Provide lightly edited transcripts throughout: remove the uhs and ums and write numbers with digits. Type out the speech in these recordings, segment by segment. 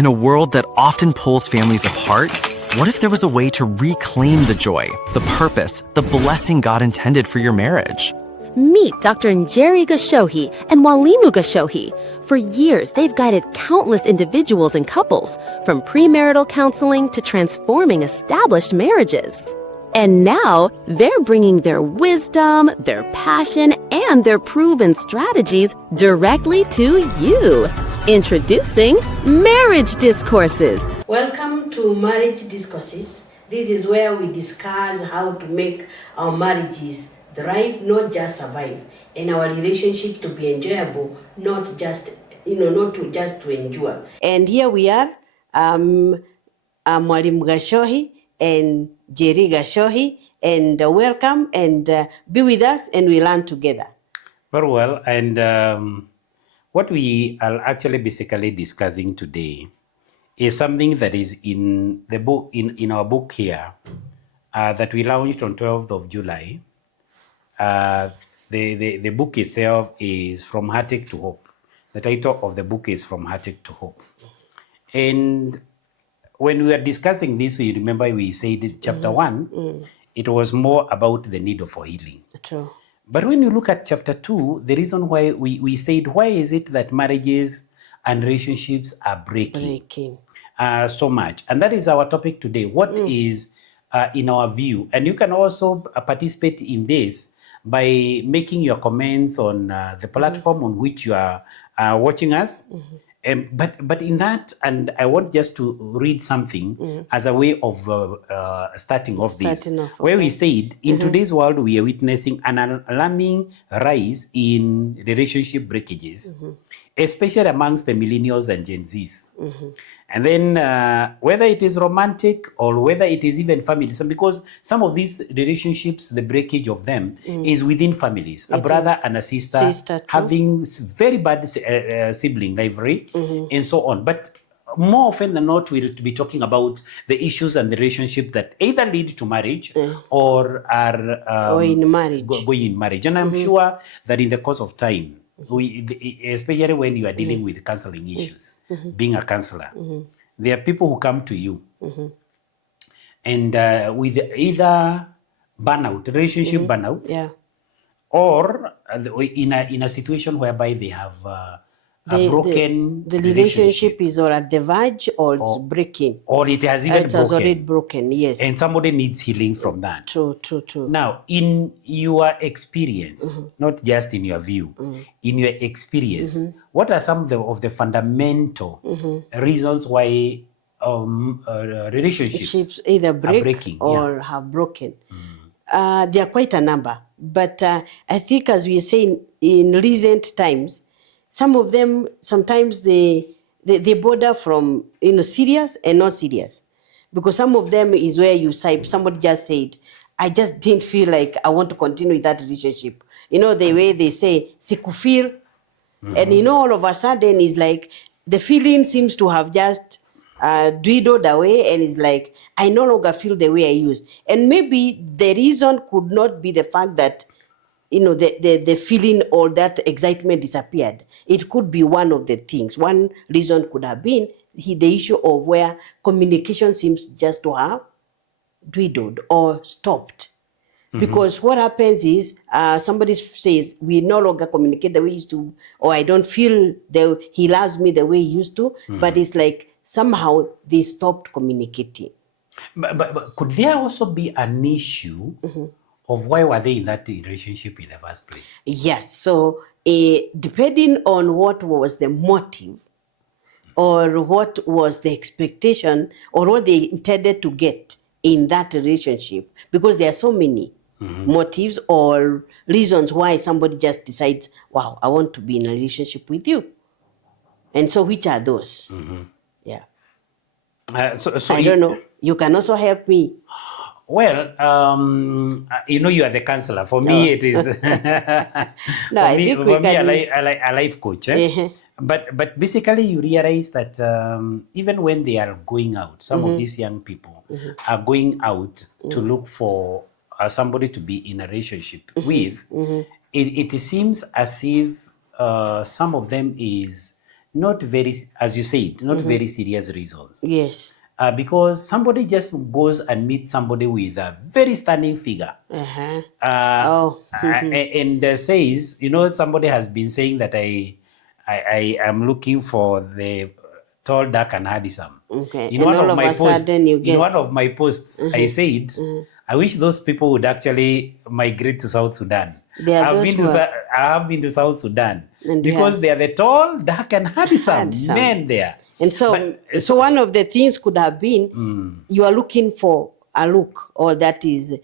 In a world that often pulls families apart, what if there was a way to reclaim the joy, the purpose, the blessing God intended for your marriage? Meet Dr. Njeri Gashohi and Walimu Gashohi. For years, they've guided countless individuals and couples, from premarital counseling to transforming established marriages. And now, they're bringing their wisdom, their passion, and their proven strategies directly to you. Introducing Marriage Discourses. Welcome to Marriage Discourses. This is where we discuss how to make our marriages thrive, not just survive, and our relationship to be enjoyable, not just to endure. And here we are, Mwalimu Gashohi and Jerry Gashohi, and welcome and be with us, and we learn together. Very well, and what we are actually basically discussing today is something that is in the book, in our book here, that we launched on 12th of July. The book itself is From Heartache to Hope. The title of the book is From Heartache to Hope. And when we were discussing this, you remember we said chapter 1, it was more about the need for healing. True. But when you look at chapter 2, the reason why we said, why is it that marriages and relationships are breaking so much? And that is our topic today. What is in our view? And you can also participate in this by making your comments on the platform on which you are watching us. But in that, and I want just to read something as a way of starting off this, where we said, in today's world, we are witnessing an alarming rise in relationship breakages, especially amongst the millennials and Gen Zs. And then whether it is romantic or whether it is even families, because some of these relationships, the breakage of them is within families, a brother and a sister having very bad sibling rivalry and so on. But more often than not, we'll be talking about the issues and the relationship that either lead to marriage or are going in marriage. And I'm sure that in the course of time, especially when you are dealing with counseling issues, being a counselor, there are people who come to you and with either burnout, relationship burnout, or in a situation whereby they have a broken the relationship is or at the verge or it's breaking. Or it has even broken. Already broken, yes. And somebody needs healing from that. True. Now, in your experience, not just in your view, in your experience, what are some of the fundamental reasons why relationships either are breaking or have broken? There are quite a number. But I think, as we are saying, in recent times, some of them, sometimes they border from serious and not serious. Because some of them is where you say, somebody just said, I just didn't feel like I want to continue with that relationship. The way they say, sikufeel. And all of a sudden is like, the feeling seems to have just dwindled away, and it's like, I no longer feel the way I used. And maybe the reason could not be the fact that the feeling or that excitement disappeared. It could be one of the things. One reason could have been the issue of where communication seems just to have dwindled or stopped. Because what happens is somebody says, we no longer communicate the way he used to, or I don't feel he loves me the way he used to, but it's like somehow they stopped communicating. But could there also be an issue of why were they in that relationship in the first place? Yes. So depending on what was the motive or what was the expectation or what they intended to get in that relationship, because there are so many motives or reasons why somebody just decides, wow, I want to be in a relationship with you. And so which are those? Yeah. So I don't know. You can also help me. Well, you are the counselor. For me, it is. No, I think we can. A life coach. But basically, you realize that even when they are going out, some of these young people are going out to look for somebody to be in a relationship with. It seems as if some of them is not very, as you said, not very serious reasons. Yes. Because somebody just goes and meets somebody with a very stunning figure. And says, somebody has been saying that I am looking for the tall, dark, and handsome. Okay. In one of my posts, I said, I wish those people would actually migrate to South Sudan. I have been to South Sudan because they are the tall, dark, and handsome men there. And so one of the things could have been you are looking for a look, or there is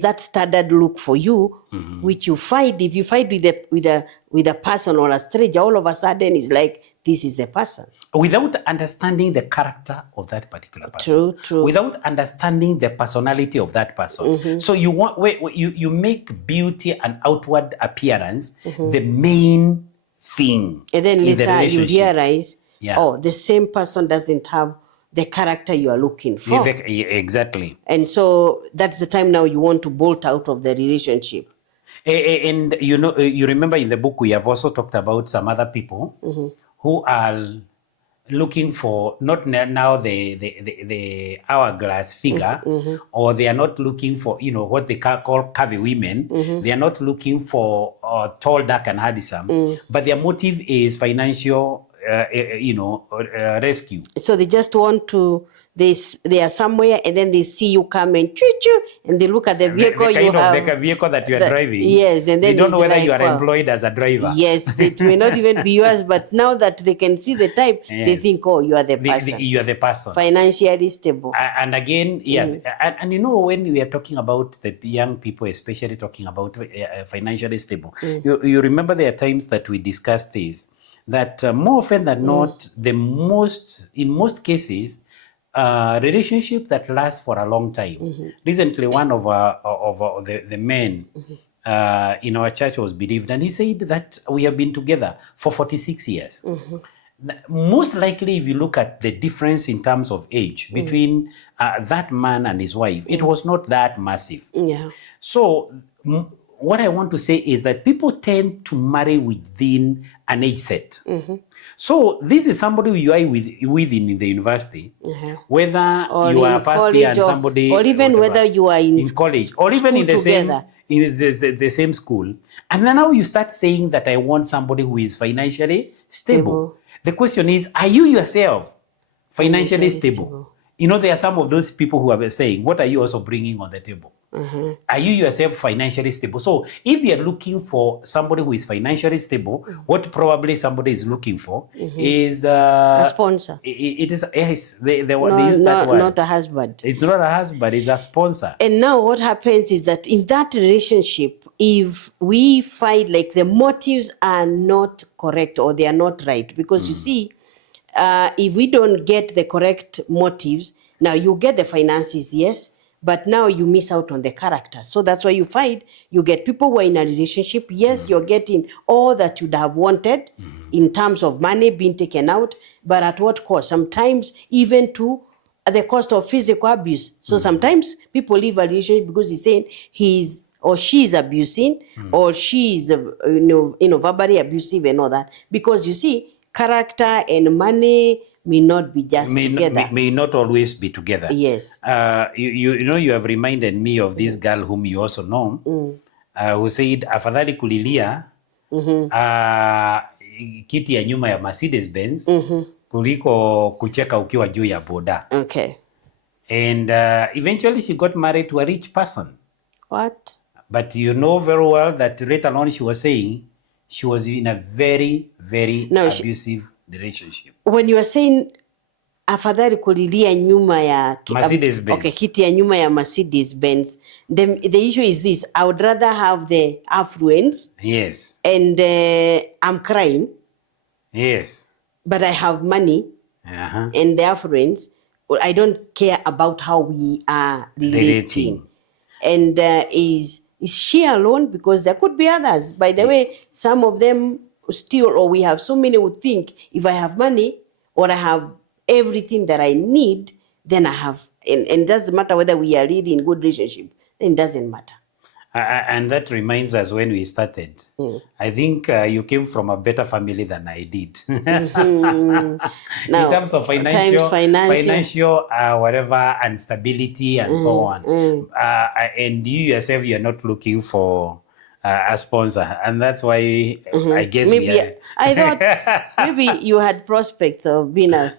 that standard look for you, which you find if you fight with a person or a stranger, all of a sudden it's like this is the person. Without understanding the character of that particular person. True. Without understanding the personality of that person. So you make beauty and outward appearance the main thing. And then later you realize, the same person doesn't have the character you are looking for. Exactly. And so that's the time now you want to bolt out of the relationship. And you remember in the book we have also talked about some other people who are looking for not now the hourglass figure, or they are not looking for what they call curvy women. They are not looking for tall, dark, and handsome, but their motive is financial rescue. So they just want to, they are somewhere and then they see you come and choo-choo, and they look at the vehicle the vehicle that you are driving. Yes, and then they don't know whether you are employed as a driver. Yes, it may not even be yours, but now that they can see the type, they think, you are the person. You are the person. Financially stable. And again, and when we are talking about the young people, especially talking about financially stable, you remember there are times that we discussed this, that more often than not, in most cases, relationship that lasts for a long time. Recently, one of the men in our church was bereaved, and he said that we have been together for 46 years. Most likely, if you look at the difference in terms of age between that man and his wife, it was not that massive. So what I want to say is that people tend to marry within an age set. So this is somebody you are within the university, whether or you are first year and somebody, or even whether you are in college, or even in the together. the same school, and then now you start saying that I want somebody who is financially stable. The question is, are you yourself financially stable? There are some of those people who are saying, what are you also bringing on the table? Are you yourself financially stable? So if you're looking for somebody who is financially stable, what probably somebody is looking for is a sponsor. It is, yes, they use that word. Not a husband. It's not a husband, it's a sponsor. And now what happens is that in that relationship, if we find like the motives are not correct or they are not right, because you see, if we don't get the correct motives, now you get the finances, yes, but now you miss out on the character. So that's why you find you get people who are in a relationship, yes, you're getting all that you'd have wanted in terms of money being taken out, but at what cost? Sometimes even to the cost of physical abuse. So sometimes people leave a relationship because he's saying he's or she is abusing, or she is verbally abusive and all that, because you see, character and money may not be just together. May not always be together. Yes. You have reminded me of this girl whom you also know, who said, afadhali kulilia kiti ya nyuma ya Mercedes Benz kuliko kucheka ukiwa juu ya boda. Okay. And eventually she got married to a rich person. What? But you know very well that later on she was saying she was in a very, very abusive relationship. When you are saying afadhali kulilia nyuma ya Mercedes Benz. Okay, kiti ya nyuma ya Mercedes Benz. The issue is this: I would rather have the affluence. Yes. And I'm crying. Yes. But I have money. And the affluence. I don't care about how we are relating. And is she alone? Because there could be others. By the way, some of them still, or we have so many who think if I have money or I have everything that I need, then I have, and it doesn't matter whether we are really in good relationship, then it doesn't matter. And that reminds us when we started. I think you came from a better family than I did. In Now, terms of financial whatever, and stability and so on. And you yourself, you're not looking for a sponsor. And that's why I guess I thought maybe you had prospects of being a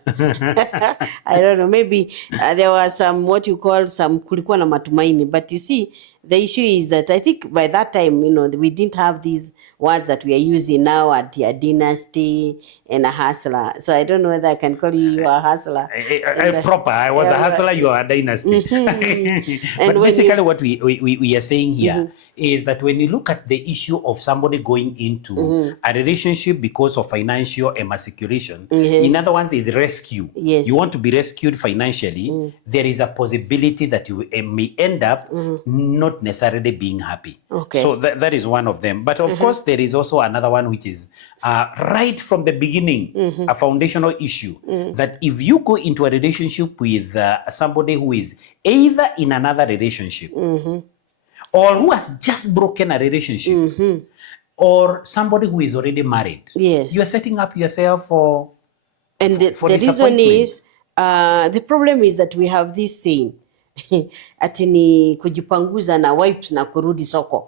I don't know, maybe there was some what you call some kulikuwa na matumaini, but you see the issue is that I think by that time, we didn't have these words that we are using now at a dynasty and a hustler. So I don't know whether I can call you a hustler. Proper. I was a hustler, you are a dynasty. But basically what we are saying here is that when you look at the issue of somebody going into a relationship because of financial emasculation, in other words, is rescue. Yes. You want to be rescued financially, there is a possibility that you may end up not necessarily being happy. Okay. So that is one of them. But of course, there is also another one, which is right from the beginning, a foundational issue that if you go into a relationship with somebody who is either in another relationship or who has just broken a relationship or somebody who is already married, yes, you are setting up yourself for the reason is the problem is that we have this saying ati ni kujipanguza na wipes na kurudi soko.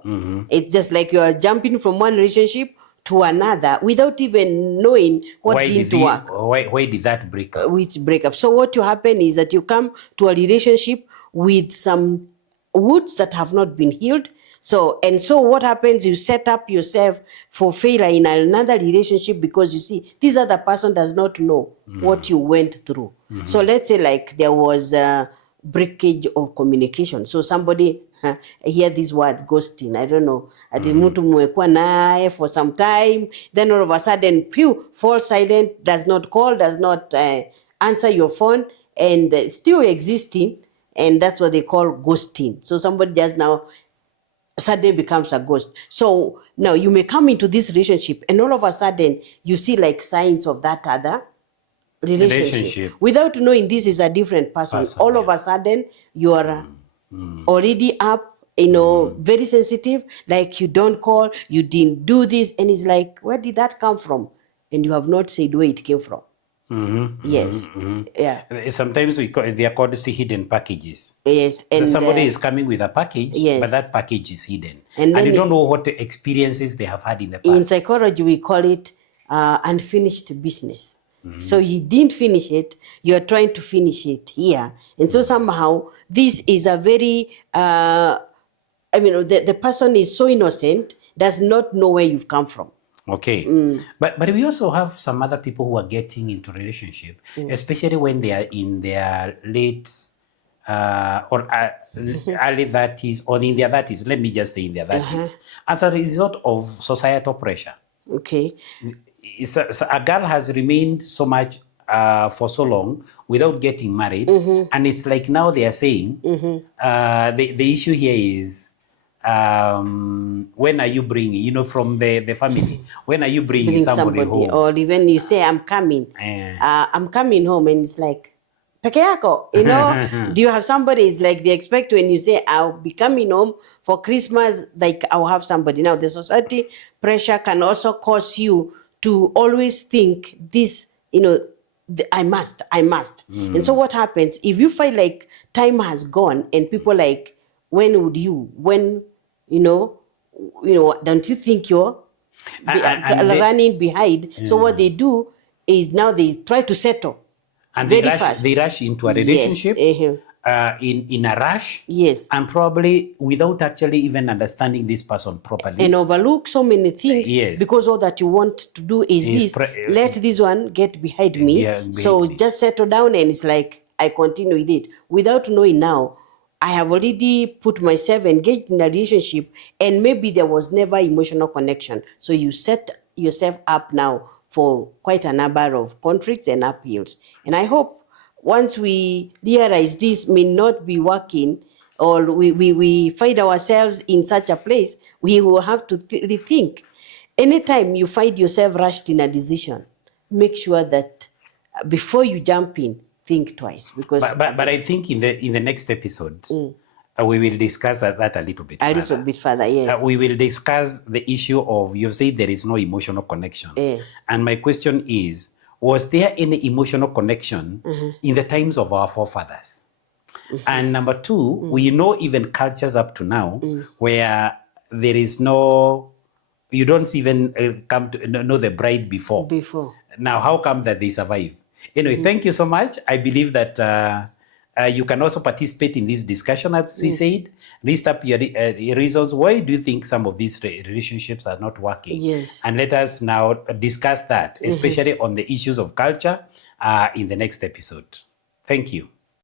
It's just like you are jumping from one relationship to another without even knowing what didn't work. Why did that break up? Which break up. So what you happen is that you come to a relationship with some wounds that have not been healed. So what happens, you set up yourself for failure in another relationship because you see this other person does not know what you went through. So let's say like there was a breakage of communication. So somebody hear these words, ghosting, I don't know, ati mtu mwekuwa naye for some time, then all of a sudden, fall silent, does not call, does not answer your phone, and still existing, and that's what they call ghosting. So somebody just now suddenly becomes a ghost. So now you may come into this relationship and all of a sudden you see like signs of that other relationship. Without knowing this is a different person. All of a sudden you are already up, very sensitive, like you don't call, you didn't do this, and it's like, where did that come from? And you have not said where it came from. Yes. Yeah. Sometimes they are called hidden packages. Yes. And somebody is coming with a package, yes, but that package is hidden. And you don't know what experiences they have had in the past. In psychology, we call it unfinished business. So you didn't finish it, you're trying to finish it here. And so somehow this is a very, the person is so innocent, does not know where you've come from. Okay. But we also have some other people who are getting into relationship, especially when they are in their late or early 30s or in their 30s. Let me just say in their 30s. As a result of societal pressure. Okay. A girl has remained so much for so long without getting married, and it's like now they are saying the issue here is when are you bringing, from the family, when are you bringing somebody home? Or even you say I'm coming home, and it's like peke yako, do you have somebody? It's like they expect when you say I'll be coming home for Christmas, like I'll have somebody. Now the society pressure can also cause you to always think this, I must. And so what happens if you feel like time has gone and people like, when, don't you think you're running behind? So what they do is now they try to settle. And very fast. They rush into a relationship. Yes. In a rush, yes, and probably without actually even understanding this person properly, and overlook so many things, yes, because all that you want to do is let this one get behind me, so just settle down, and it's like I continue with it without knowing now I have already put myself engaged in a relationship, and maybe there was never emotional connection, so you set yourself up now for quite a number of conflicts and upheavals. And I hope once we realize this may not be working, or we find ourselves in such a place, we will have to rethink. Anytime you find yourself rushed in a decision, make sure that before you jump in, think twice. Because but I think in the next episode, We will discuss that a little bit further. A little bit further, yes. We will discuss the issue of, you've said there is no emotional connection. Yes. And my question is, was there any emotional connection in the times of our forefathers? And number two, we know even cultures up to now where there is no, you don't even come to know the bride before. Now, how come that they survive? Anyway, thank you so much. I believe that you can also participate in this discussion, as we said. List up your reasons. Why do you think some of these relationships are not working? Yes. And let us now discuss that, especially on the issues of culture in the next episode. Thank you.